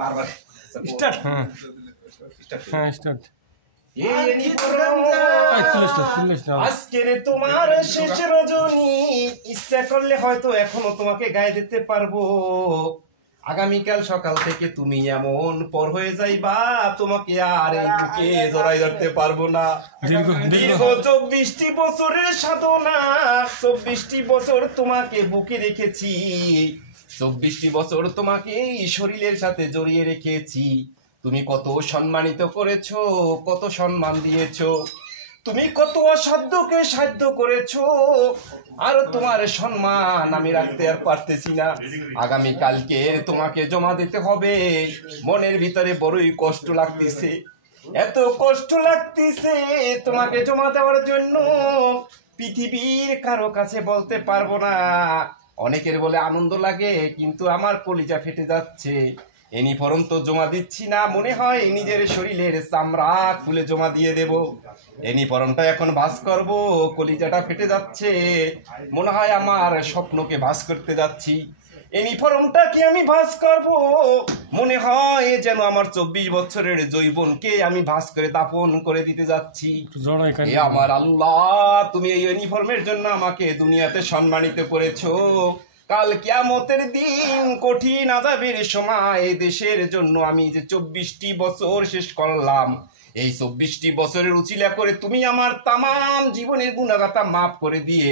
বারবার স্টার্ট হ্যাঁ স্টার্ট আজকের তোমার শেষ রজনী, ইচ্ছা করলে হয়তো এখনো তোমাকে গায়ে দিতে পারবো। আগামীকাল সকাল থেকে তুমি এমন পর হয়ে যাইবা, তোমাকে আর এই বুকে জড়াই ধরতে পারবো না। দীর্ঘ 24টি বছরের সাধনা, 24টি বছর তোমাকে বুকে রেখেছি, 24টি বছর তোমাকে এই শরীরের সাথে জড়িয়ে রেখেছি। তুমি কত সম্মানিত করেছো, কত সম্মান দিয়েছো, তুমি কত অসাধ্যকে সাধ্য করেছো, আর তোমার সম্মান আমি রাখতে আর পারতেছি না। আগামী কালকে তোমাকে জমা দিতে হবে। মনের ভিতরে বড়ই কষ্ট লাগতেছে, এত কষ্ট লাগতেছে তোমাকে জমা দেওয়ার জন্য, পৃথিবীর কারো কাছে বলতে পারবো না। অনেকের বলে আনন্দ লাগে, কিন্তু আমার কলিজা ফেটে যাচ্ছে। ইউনিফর্ম তো জমা দিচ্ছি না, মনে হয় নিজের শরীরের চামড়া খুলে জমা দিয়ে দেব। ইউনিফর্মটা এখন ভাঁজ করব, কলিজাটা ফেটে যাচ্ছে, মনে হয় আমার স্বপ্নকে ভাঁজ করতে যাচ্ছি। ইউনিফর্মটা কি আমি ভাঁজ করব, মনে হয় যেন আমার 24 বছরের যৌবনকে আমি ভাঁজ করে দাফন করে দিতে যাচ্ছি। এ আমার আল্লাহ, তুমি এই ইউনিফর্মের জন্য আমাকে দুনিয়াতে সম্মানিত করেছো। কাল কিয়ামতের দিন কঠিন আযাবের সময় দেশের জন্য আমি যে 24টি বছর শেষ করলাম, এই 24টি বছরের উছিলা করে তুমি আমার তামাম জীবনের গুনাহগাতা মাফ করে দিয়ে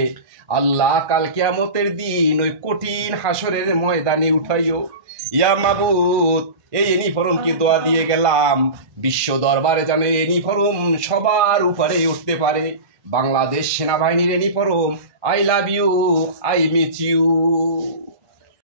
আল্লাহ কাল কিয়ামতের দিন ওই কঠিন হাসরের ময়দানে উঠাইও। ইয়া মাবুদ, এই ইউনিফর্মকে দোয়া দিয়ে গেলাম, বিশ্ব দরবারে যেন এই ইউনিফর্ম সবার উপরে উঠতে পারে। বাংলাদেশ সেনাবাহিনীর uniform, I love you, I miss you.